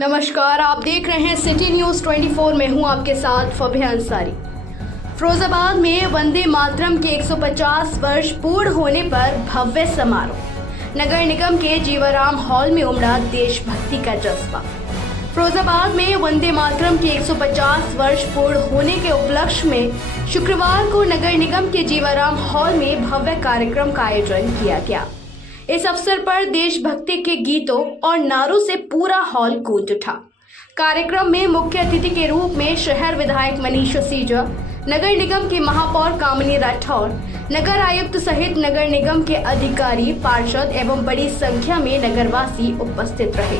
नमस्कार, आप देख रहे हैं सिटी न्यूज 24। में हूं आपके साथ फबीहा अंसारी। फिरोजाबाद में वंदे मातरम के 150 वर्ष पूर्ण होने पर भव्य समारोह। नगर निगम के जीवाराम हॉल में उमड़ा देशभक्ति का जज्बा। फिरोजाबाद में वंदे मातरम के 150 वर्ष पूर्ण होने के उपलक्ष्य में शुक्रवार को नगर निगम के जीवाराम हॉल में भव्य कार्यक्रम का आयोजन किया गया। इस अवसर पर देशभक्ति के गीतों और नारों से पूरा हॉल गूंज उठा। कार्यक्रम में मुख्य अतिथि के रूप में शहर विधायक मनीष असीजा, नगर निगम के महापौर कामिनी राठौर, नगर आयुक्त सहित नगर निगम के अधिकारी, पार्षद एवं बड़ी संख्या में नगरवासी उपस्थित रहे।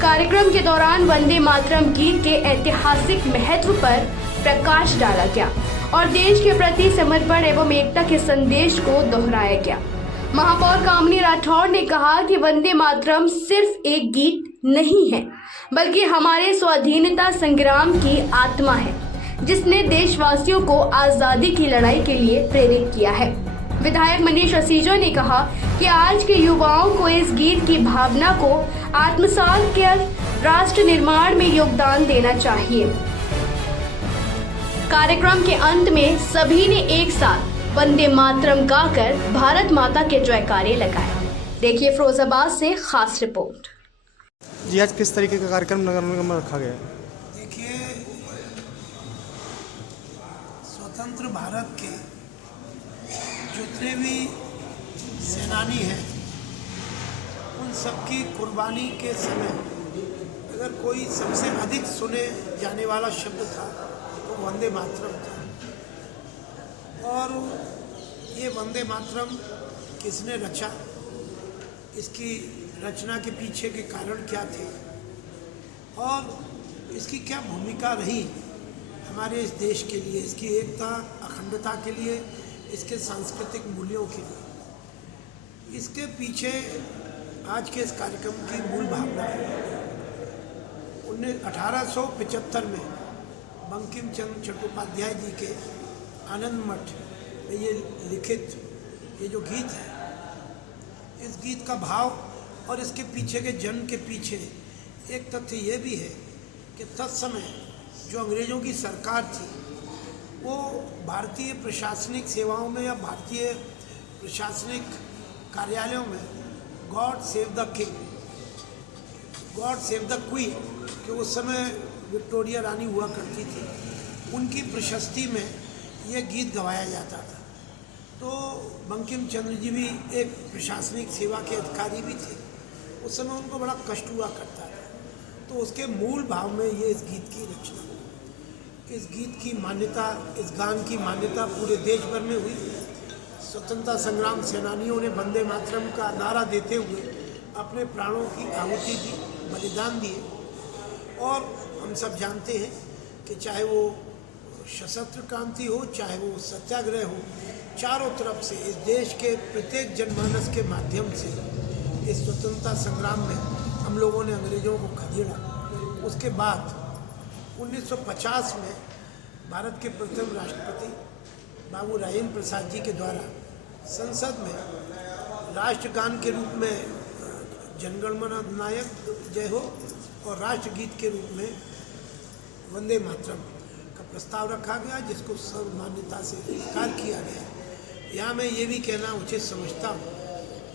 कार्यक्रम के दौरान वंदे मातरम गीत के ऐतिहासिक महत्व पर प्रकाश डाला गया और देश के प्रति समर्पण एवं एकता के संदेश को दोहराया गया। महापौर कामिनी राठौर ने कहा कि वंदे मातरम सिर्फ एक गीत नहीं है, बल्कि हमारे स्वाधीनता संग्राम की आत्मा है, जिसने देशवासियों को आजादी की लड़ाई के लिए प्रेरित किया है। विधायक मनीष असीजा ने कहा कि आज के युवाओं को इस गीत की भावना को आत्मसात कर राष्ट्र निर्माण में योगदान देना चाहिए। कार्यक्रम के अंत में सभी ने एक साथ वंदे मातरम गाकर भारत माता के जयकारे लगाए। देखिए फिरोजाबाद से खास रिपोर्ट। जी, आज किस तरीके का कार्यक्रम नगर निगम में रखा गया है? देखिए, स्वतंत्र भारत के जितने भी सेनानी हैं, उन सबकी कुर्बानी के समय अगर कोई सबसे अधिक सुने जाने वाला शब्द था तो वंदे मातरम था। और ये वंदे मातरम किसने रचा, इसकी रचना के पीछे के कारण क्या थे और इसकी क्या भूमिका रही हमारे इस देश के लिए, इसकी एकता अखंडता के लिए, इसके सांस्कृतिक मूल्यों के लिए। इसके पीछे आज के इस कार्यक्रम की मूल भावना है। 1875 में बंकिम चंद्र चट्टोपाध्याय जी के आनंद मठ में ये लिखित ये जो गीत है, इस गीत का भाव और इसके पीछे के जन्म के पीछे एक तथ्य ये भी है कि तत्समय जो अंग्रेज़ों की सरकार थी, वो भारतीय प्रशासनिक सेवाओं में या भारतीय प्रशासनिक कार्यालयों में God save the king, God save the queen, कि उस समय विक्टोरिया रानी हुआ करती थी, उनकी प्रशस्ति में ये गीत गवाया जाता था। तो बंकिम चंद्र जी भी एक प्रशासनिक सेवा के अधिकारी भी थे। उस समय उनको बड़ा कष्ट हुआ करता था, तो उसके मूल भाव में ये इस गीत की रचना हुई। इस गीत की मान्यता, इस गान की मान्यता पूरे देश भर में हुई। स्वतंत्रता संग्राम सेनानियों ने वंदे मातरम का नारा देते हुए अपने प्राणों की आहुति दी, बलिदान दिए। और हम सब जानते हैं कि चाहे वो सशस्त्र क्रांति हो, चाहे वो सत्याग्रह हो, चारों तरफ से इस देश के प्रत्येक जनमानस के माध्यम से इस स्वतंत्रता संग्राम में हम लोगों ने अंग्रेज़ों को खदेड़ा। उसके बाद 1950 में भारत के प्रथम राष्ट्रपति बाबू राजेंद्र प्रसाद जी के द्वारा संसद में राष्ट्रगान के रूप में जनगण मन अधिनायक जय हो और राष्ट्रगीत के रूप में वंदे मातरम का प्रस्ताव रखा गया, जिसको सर्वमान्यता से स्वीकार किया गया। यहाँ मैं ये भी कहना उचित समझता हूँ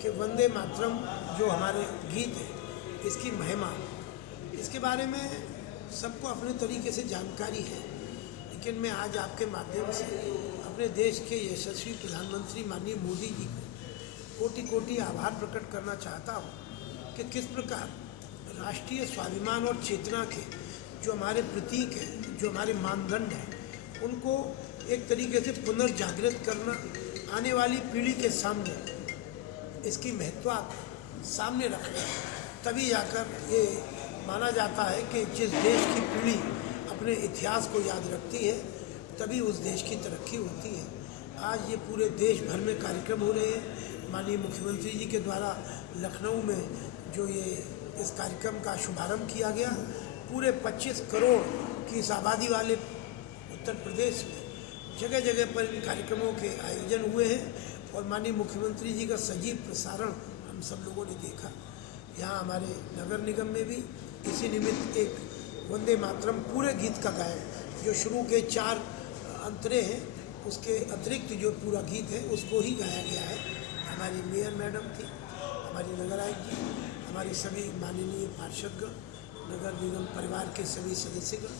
कि वंदे मातरम जो हमारे गीत है, इसकी महिमा, इसके बारे में सबको अपने तरीके से जानकारी है, लेकिन मैं आज आपके माध्यम से अपने देश के यशस्वी प्रधानमंत्री माननीय मोदी जी को कोटि कोटि आभार प्रकट करना चाहता हूँ कि किस प्रकार राष्ट्रीय स्वाभिमान और चेतना के जो हमारे प्रतीक हैं, जो हमारे मानदंड हैं, उनको एक तरीके से पुनर्जागृत करना, आने वाली पीढ़ी के सामने इसकी महत्ता सामने रखना, तभी जाकर ये माना जाता है कि जिस देश की पीढ़ी अपने इतिहास को याद रखती है, तभी उस देश की तरक्की होती है। आज ये पूरे देश भर में कार्यक्रम हो रहे हैं। माननीय मुख्यमंत्री जी के द्वारा लखनऊ में जो ये इस कार्यक्रम का शुभारंभ किया गया, पूरे 25 करोड़ की इस आबादी वाले उत्तर प्रदेश में जगह जगह पर इन कार्यक्रमों के आयोजन हुए हैं और माननीय मुख्यमंत्री जी का सजीव प्रसारण हम सब लोगों ने देखा। यहाँ हमारे नगर निगम में भी इसी निमित्त एक वंदे मातरम पूरे गीत का गायन, जो शुरू के 4 अंतरे हैं उसके अतिरिक्त जो पूरा गीत है उसको ही गाया गया है। हमारी मेयर मैडम थी, हमारी नगर आयुक्त जी, हमारी सभी माननीय पार्षदगण, नगर निगम परिवार के सभी सदस्यगण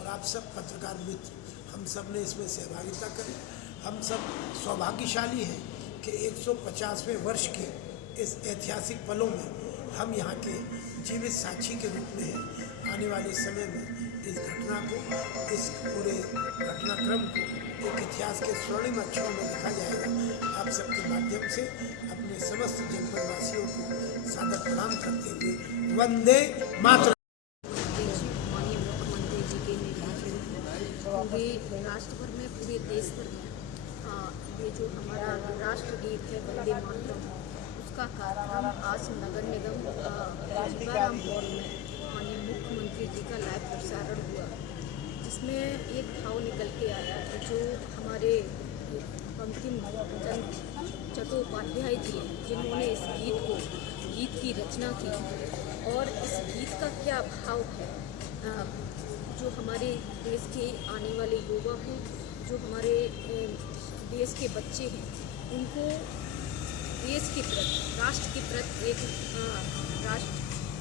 और आप सब पत्रकार मित्र, हम सब ने इसमें सहभागिता करी। हम सब सौभाग्यशाली हैं कि 150वें वर्ष के इस ऐतिहासिक पलों में हम यहाँ के जीवित साक्षी के रूप में हैं। आने वाले समय में इस घटना को, इस पूरे घटनाक्रम को एक इतिहास के स्वर्णिम अक्षरों में लिखा जाएगा। आप सबके माध्यम से अपने समस्त जनपदवासियों को सादर प्रणाम करते हुए वंदे मातरम। माननीय मुख्यमंत्री जी के निर्देशन पूरे राष्ट्र भर में, पूरे देश भर में ये जो हमारा राष्ट्रगीत है वंदे मातरम, उसका कार्यक्रम आज नगर निगम जीवाराम हॉल में माननीय मुख्यमंत्री जी का लाइव प्रसारण हुआ, जिसमें एक भाव निकल के आया कि जो हमारे बंकिम चंद्र चट्टोपाध्याय जी हैं, जिन्होंने इस गीत की रचना की, और इस गीत का क्या भाव है, जो हमारे देश के आने वाले युवा हैं, जो हमारे देश के बच्चे हैं, उनको देश के प्रति, राष्ट्र के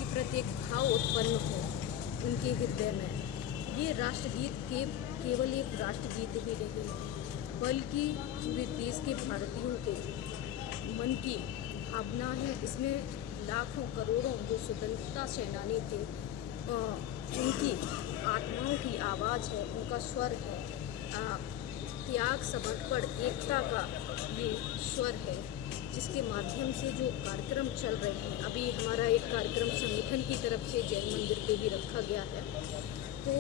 प्रति एक भाव उत्पन्न हो उनके हृदय में। ये राष्ट्रगीत केवल एक राष्ट्रगीत ही नहीं, बल्कि पूरे देश के भारतीयों के मन की भावना है। इसमें लाखों करोड़ों जो स्वतंत्रता सेनानी थे, उनकी आत्माओं की आवाज़ है, उनका स्वर है, त्याग, समर्पण, एकता का ये स्वर है, जिसके माध्यम से जो कार्यक्रम चल रहे हैं। अभी हमारा एक कार्यक्रम संगठन की तरफ से जैन मंदिर पे भी रखा गया है, तो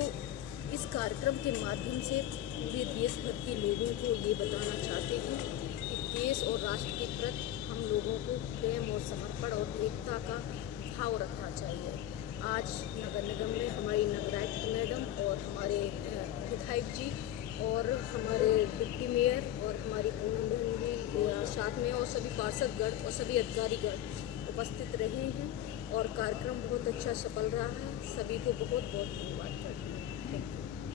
इस कार्यक्रम के माध्यम से पूरे देश भर के लोगों को ये बताना चाहते हैं कि देश और राष्ट्र के प्रति हम लोगों को प्रेम और समर्पण और एकता का भाव रखना चाहिए। आज नगर निगम में हमारी नगर आयुक्त मैडम और हमारे विधायक जी और हमारे डिप्टी मेयर और हमारी पूनम बहन भी साथ में, और सभी पार्षदगण और सभी अधिकारीगण उपस्थित रहे हैं, और कार्यक्रम बहुत अच्छा सफल रहा है। सभी को बहुत बहुत धन्यवाद करती हूँ।